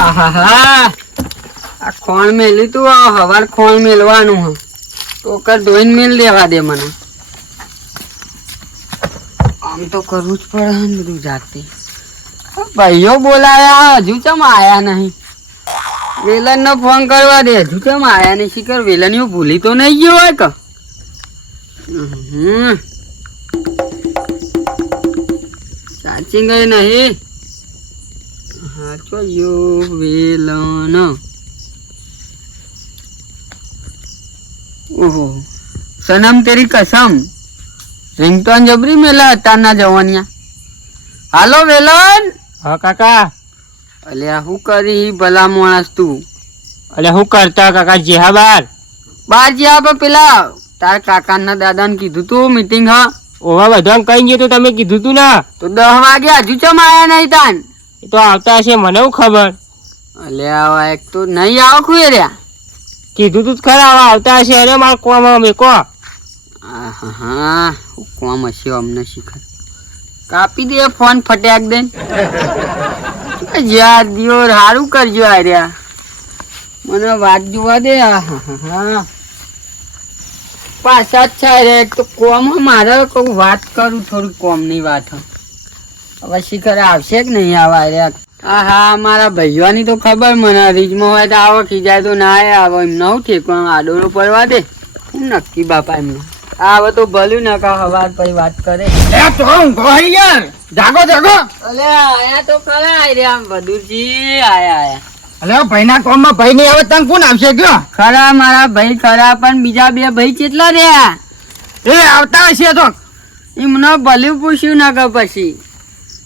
આહાહા આ ખોણ મેલ્યું તું હવાર ખોણ મેલવાનું હ ટોકર ધોઈને મેલ દેવા દે મને આમ તો કરવું જ પડે ને બધું જાતે ભાઈઓ બોલાયા હજુ ચમ આયા નહીં વેલન નો ફોન કરવા દે હજુ ચમ આયા નહીં શીખર વેલન ભૂલી તો નહીં ગયો હોય કે સાચી ગઈ નહીં હા ચોયો વેલન ઓહો સનમ તેરી કસમ રિંગટોન જબરી મેલા તારના જવાનિયા હાલો વેલન હા કાકા અલ્યા હું કરી ભલા માણસ તું અલે હું કરતા કાકા જેહા બાર જ્યાં પેલા તાર કાકાના દાદાને કીધું તું મીટિંગ હા ઓવા બધા કઈ ગયો તો તમે કીધું તું ને તો 10 વાગે હજુ ચમ આયા નહીં તાન એ તો આવતા હશે મને હું ખબર અલ્યા એક તો નહીં આવો ખુએ રહ્યા કીધું તું ખરા આવતા હશે અરે માર કોમ મેકો હા કોમ હશે અમને શીખર કાપી દે ફોન ફટાક દે યાર દિયો સારું કરજો આર્યા મને વાત જોવા દે હા પાછા જ છે રે તો કોમ મારે કોઈ વાત કરું થોડું કોમની વાત હવે શીખર આવશે કે નહીં આવા રે હા મારા ભાઈઓની તો ખબર મને રીજમાં હોય તો આવો ખીજાય તો ના આવે એમ નવું ઠેકવા આડોડો પડવા દે હું નક્કી બાપા એમનું આવે તો ભલું ન કા હવાર પછી વાત કરે જાગો જાગો અલે આયા તો ખરા રે આમ બધુજી આયા અલે ભાઈ ના કોમ માં ભાઈ નહીં આવે તને કોણ આવશે કયો ખરા મારા ભાઈ ખરા પણ બીજા બે ભાઈ કેટલા રહ્યા એ આવતા હશે તો એમને ભલું પૂછ્યું ના કે પછી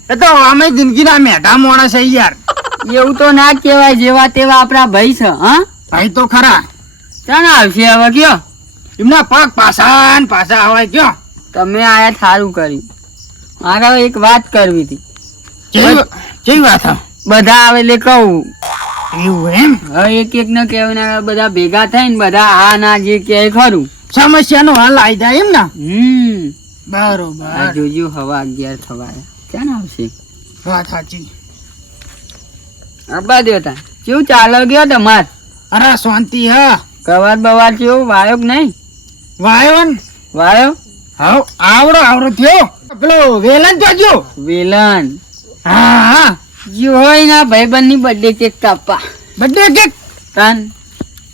એ તો અમે જિંદગી ના મેઢા માણસ છે યાર એવું તો ના કહેવાય જેવા તેવા આપણા ભાઈ છે હા ભાઈ તો ખરા ચાલ આવશે હવે કયો એમના પગ પાછા ને પાછા હોય કયો તમે આયા સારું કર્યું મારે એક વાત કરવી હતી કેવી વાત બધા આવે એટલે કહું એવું એમ હવે એક એક ને કહેવાય બધા ભેગા થઈને બધા હા ના જે કહે ખરું સમસ્યા નો હલ આવી જાય એમ ને બરોબર જોજો હવા 11 થવાય ક્યાં આવશે વાત સાચી અબ્બા દેવતા કેવું ચાલો ગયો તમાર અરે શાંતિ હા કવાર બવાર કેવું વાયો કે નહીં વાયો હાવ આવડો થયો પેલો વેલન જોજો વેલન હા જો હોય ના ભાઈબંધ ની બર્થડે કેક કાપવા બર્થડે કેક તાન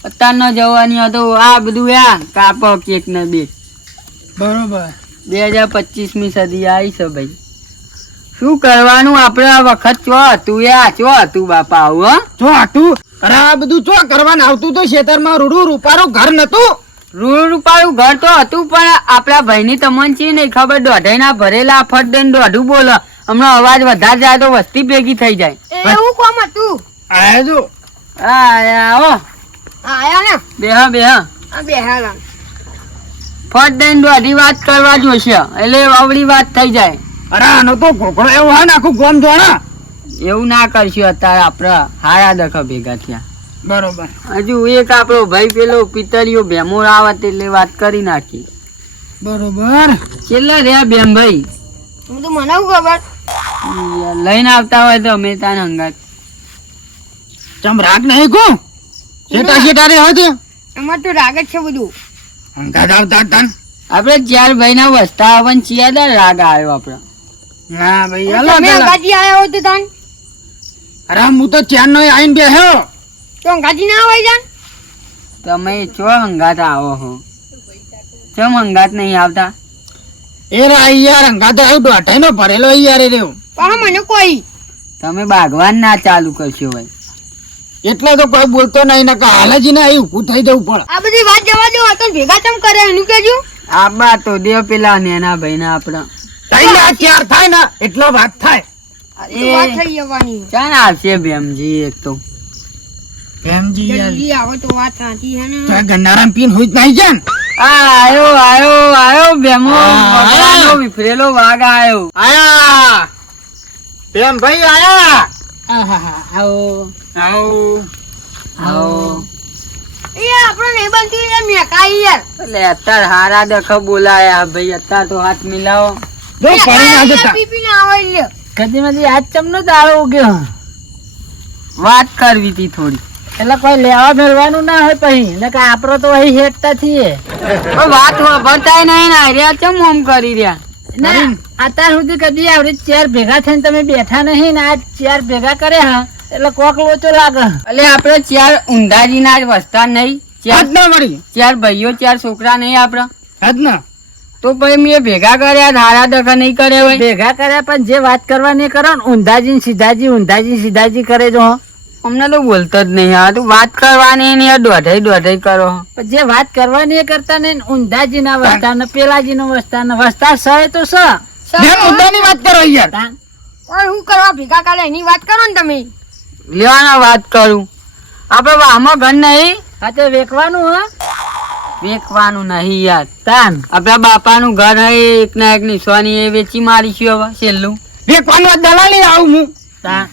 અત્યાર નો જવાની હતો આ બધું કાપો કેક ને બે બરોબર 2025મી સદી આવી છે ભાઈ શું કરવાનું આપડે આ વખત ચો હતું બાપા આવું ચો હતું અરે આ બધું ચો કરવાનું આવતું તો ખેતરમાં રૂડું રૂપારું ઘર નતું રૂપારું ઘર તો હતું પણ આપડા ભાઈ ની તમને છે નહીં ખબર દોઢાઈ ના ભરેલા ફટ દઈને દોઢું બોલો હમણાં અવાજ વધારે જાય તો વસ્તી ભેગી થઈ જાય એવું કોમ હતું આયા જો આવો આયા ને બેહા બેહાલા ફટ દઈને દોઢી વાત કરવા જોશે એટલે અવળી વાત થઈ જાય અરે આનો તો ઘોઘડો એવો હોય ને આખું ગોમ જોણા એવું ના કરશું અત્યારે આપડે હારા દખા ભેગા થયા બરોબર હજુ એક આપણો ભાઈ પેલો પિતળીઓ ભેમોર આવત એટલે વાત કરી નાખી બરોબર કેટલા રહ્યા બેન ભાઈ હું તો મને ખબર લઈને આવતા હોય તો અમે તાને હંગાત ચમ રાગ નહીં કો શેટા રે હોય એમાં તો રાગ જ છે બધું હંગાત આવતા તન આપડે 4 ભાઈ ના વસ્તા આવન ચિયાદાર રાગ આવ્યો આપડે હા ભાઈ તમે અંગાજી આયા હો તો તાન અરે હું તો ચાર નો આઈને બેહ્યો તો અંગાજી ના હોય જાન તમે ચો હંગાત આવો હો ચમ હંગાત નહીં આવતા એ રા યાર હંગાત આવ્યો દોઢાઈ નો ભરેલો યાર રહ્યો પણ મને કોઈ તમે બાગવાન ના ચાલુ કરશો ભાઈ એટલે તો કોઈ બોલતો નહીં ને હાલજી ને અહીં ઊભું થઈ જવું પડે આ બધી વાત જવા દો આ તો ભેગા ચમ કરે એનું કેજો આબા તો દેવ પેલા નેના ભાઈ ના આપડા ચાર થાય ને એટલો વાત થાય વાત થઈ જવાની ચાલ આવશે ભેમજી એક તો ભેમજી યાર જલ્દી આવો તો વાત સાચી છે ને તો ગન્નારામ પીન હોય જ નહીં જાન આયો ભેમો બકરાનો વિફરેલો વાઘ આયો ભેમ ભાઈ આયા આવો એ આપણો નહીં બનતું યાર મેકાઈ યાર એટલે અત્યારે હારા દખ બોલાયા ભાઈ અત્યારે તો હાથ મિલાવો જો પડી ના જતા પીપી ના આવે લ્યો કદી આજ ચમનો દાડો ઉગ્યો વાત કરવી હતી થોડી. એટલે કોઈ લેવા મેળવાનું ના હોય પછી ને કે આપડે તો અહીં હેઠતા છીએ પણ વાત વાપરતાય નહીં ને રહ્યા ચમ ઓમ કરી રહ્યા. ના અત્યાર સુધી કદી આવડી ચેર ભેગા થઈને તમે બેઠા નહીં ને આ ચેર ભેગા કર્યા હા એટલે કોક લોચો લાગે. એટલે આપણે ચાર ઊંધાજીના જ વસતા નહીં, ચાર ના મળી ચાર ભાઈઓ ચાર છોકરા નહીં આપડા, હદ ના તો પછી મેં ભેગા કર્યા ધારા દખા નહીં કરે હોય. ભેગા કર્યા પણ જે વાત કરવાની કરો ને ઊંધાજી ને સીધાજી કરે જો હો. અમને તો બોલતો જ નહીં. આ તું વાત કરવાની ને દોઢાઈ કરો. પણ જે વાત કરવાની એ કરતા નહીં ને ઊંધાજી ના વસ્તા ને પેલાજી નો વસ્તા સહે તો સ મુદ્દાની વાત કરો યાર. ઓય હું કરવા ભેગા કરે એની વાત કરો ને તમે. લેવાના વાત કરું. આપડે આમાં ઘર નહીં, આ તો વેકવાનું હા વેચવાનું નહીં યાર. તાન આપડા બાપાનું ઘર હે એક ના એક નિશાની એ વેચી મારીશું હવે છેલ્લું. વેકવાનું દલાલી આવું હું તાન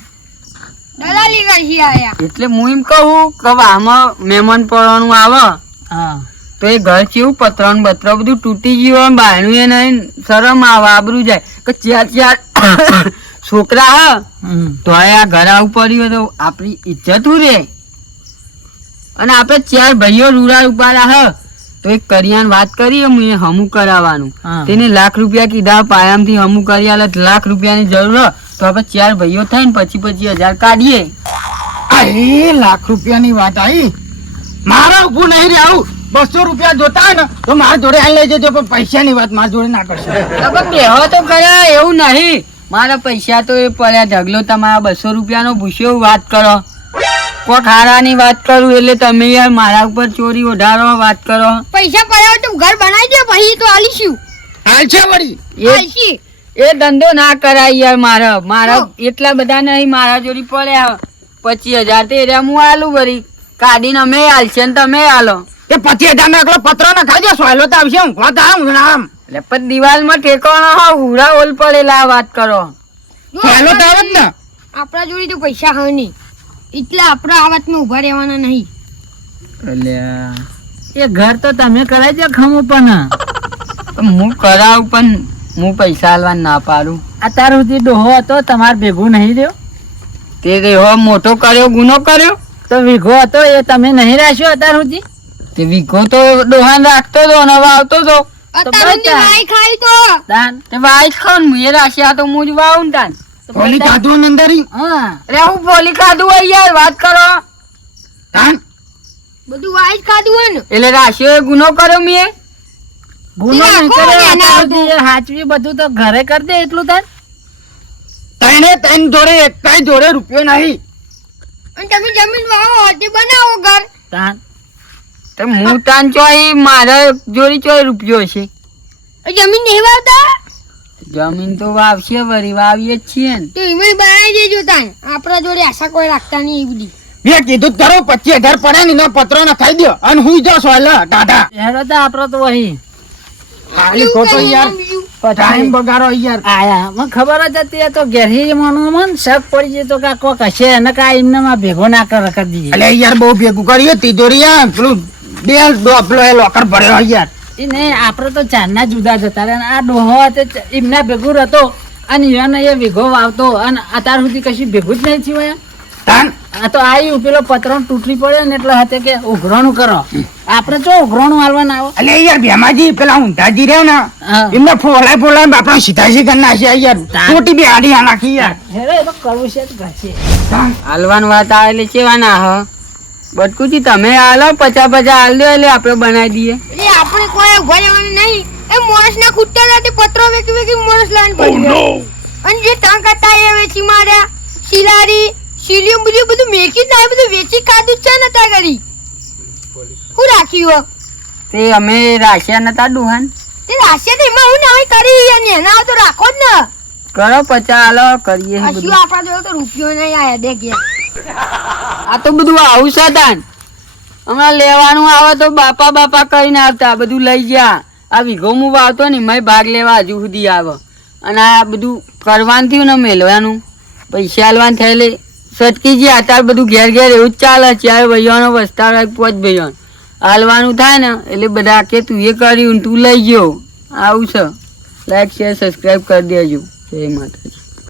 દલાલી કરી આયા. એટલે હું એમ કહું કે આમાં મહેમાન પડવાનું આવે હા તો એ ઘર કેવું પતરા બતરા બધું તૂટી ગયું બાયણું એ નહીં, શરમ આવે આબરું જાય કે ચાર છોકરા હ તો આ ઘર આવું પડ્યું તો આપણી ઇજ્જત રે. અને આપડે ચાર ભાઈઓ રૂડા ઉપાડા હ તો એક કરિયાન વાત કરી હું એ હમું કરાવવાનું. તેને લાખ રૂપિયા કીધા પાયામથી હમું કરી આલે, લાખ રૂપિયાની જરૂર તો આપણે ચાર ભાઈઓ થઈને 25,000 કાઢીએ. એ લાખ રૂપિયાની વાત આવી મારા ઉભું નહીં રે આવું 200 રૂપિયા જોતા હોય ને તો મારા જોડે આ લઈ જજો પણ પૈસાની વાત મારા જોડે ના કરશો. બેહો તો કર્યા એવું નહીં, મારા પૈસા તો એ પડ્યા ઢગલો તમારા 200 રૂપિયાનો ભૂસ્યો વાત કરો. કોઈ ખારાની વાત કરું એટલે તમે યાર મારા ઉપર ચોરી ઓઢારો વાત કરો. પૈસા પડ્યા તો ઘર બનાવી દે પછી તો આલીશું. હાલ છે વળી આલશી. એ ધંધો ના કરાય યાર. મારા એટલા બધા નહીં, મારા જોડી પડ્યા 25,000 તે રહ્યા હું આલું વળી કાઢીને અમે આલશે ને તમે આલો. એ 25,000 નો એકલો પત્રો ના ખાઈ જશો હાલો તો આવશે હું વાત આમ આમ એટલે પણ દિવાલમાં ઠેકાણો હા હુરા ઓલ પડેલા વાત કરો. હાલો તો આવે જ ને આપણા જોડે તો પૈસા હોય નહીં એટલે આપણે આ વાતમાં ઉભા રહેવાના નહીં. એ ઘર તો તમે કરાઈ દો ખમું પણ હું કરાવું પણ હું પૈસા આલવા ના પાડું. અત્યાર સુધી ડોહો હતો તમારે ભેગું નહીં રહ્યો તે રેહો મોટો કર્યો ગુનો કર્યો તો વીઘો હતો એ તમે નહીં રાખ્યો અત્યાર સુધી. તે વીઘો તો ડોહાન રાખતો હતો અને હવે આવતો હતો. અત્યારે સુધી વાઈ ખાઈ તો તાન તે વાઈસ ખાન હું એ રાખ્યા તો હું જ વાવું તાન. પોલી કાઢું અંદરી હા અરે હું બોલી ખાધું હોય યાર વાત કરો. તાન બધું વાઈ જ ખાધું હોય ને. એટલે રાશિયો એ ગુનો કર્યો મેં. ગુનો નહીં કર્યો અત્યાર સુધી એ હાચવી બધું તો ઘરે કરી દે એટલું તાન. તને જોડે એક કઈ જોડે રૂપિયો નહીં અને તમે જમીન વાવો તે બનાવો ઘર. તાન તો હું તાન ચોય મારા જોડી ચોય રૂપિયો છે. જમીન નહીં વાવતા જમીન તો વાવશે વળી વાવીએ જ છીએ ને. તો એમાં બનાવી દેજો તાન. આપણા જોડે આશા કોઈ રાખતા નહીં એ બધી. મેં કીધું કરો 25,000 પડે ને એના પત્રો ના ખાઈ દો અને હુઈ જાઓ સોયલા ટાટા હેડો તો આપડે તો વહી ખાલી ખોટો યાર ટાઈમ બગાડો યાર આયા મને ખબર જ હતી તો ઘેરી મનો મન શક પડી જતો કે કોક હશે અને કા એમને માં ભેગો ના કરી દીધી. એટલે યાર બહુ ભેગું કર્યું તિજોરી પેલું બે ડોપલો એ લોકર ભર્યો યાર. એ નહીં આપડે તો ચારના જુદા જતા રહ્યા આ ડોહો એમના ભેગું હતો અને એને એ ભેગો વાવતો અને અત્યાર સુધી કશું ભેગું જ નહીં થયું તાન આ તો આવ્યું પેલો પતરો તૂટી પડ્યો ને એટલે હાથે કે ઉઘરાણું કરો આપડે જો ઉઘરાણું હાલવાના આવો. એટલે યાર ભેમાજી પેલા ઊંધાજી રહ્યા ને એમને ફોલાય આપડે સીધાજી કરી નાખ્યા યાર મોટી બે આડી નાખી યાર. હેરે એ તો કરવું છે ઘસે હાલવાની વાત આવે એટલે ચેવાના હ બટકુજી તમે હાલો 50 હાલ દો એટલે આપણે બનાવી દઈએ. એટલે આપણે કોઈ ઉભા રહેવાનું નહીં. એ મોરસ ના ખૂટતા નથી પત્રો વેકી મોરસ લાઈન પડી અને જે તંગ હતા એ વેચી માર્યા. શિલારી શીલીઓ બધું મેકી જ ના બધું વેચી કાઢું જ છે ને ત્યાં ઘડી હું રાખ્યું તે અમે રાખ્યા નતા ડુહાન તે રાખ્યા તો એમાં હું નહીં કરી અને એના તો રાખો જ ને. કરો 50 હાલો કરીએ આ શું આપણા જોડે તો રૂપિયો નહીં આયા દેખ યાર. આ તો બધું આવું છે તાન. હમણાં લેવાનું આવે તો બાપા કરીને આવતા બધું લઈ ગયા. આ વીઘો હું વાવતો ને મેં ભાગ લેવા હજુ સુધી આવે અને આ બધું કરવાનું થયું ને મેળવાનું પૈસા હાલવાનું થયેલે સટકી ગયા. અત્યારે બધું ઘેર એવું જ ચાલે. 4 ભાઈઓનો વસ્તાર 5 ભાઈઓ હાલવાનું થાય ને એટલે બધા કે તું એ કર્યું તું લઈ ગયો. આવું છે. લાઈક શેર સબસ્ક્રાઈબ કરી દેજો. જય માતાજી.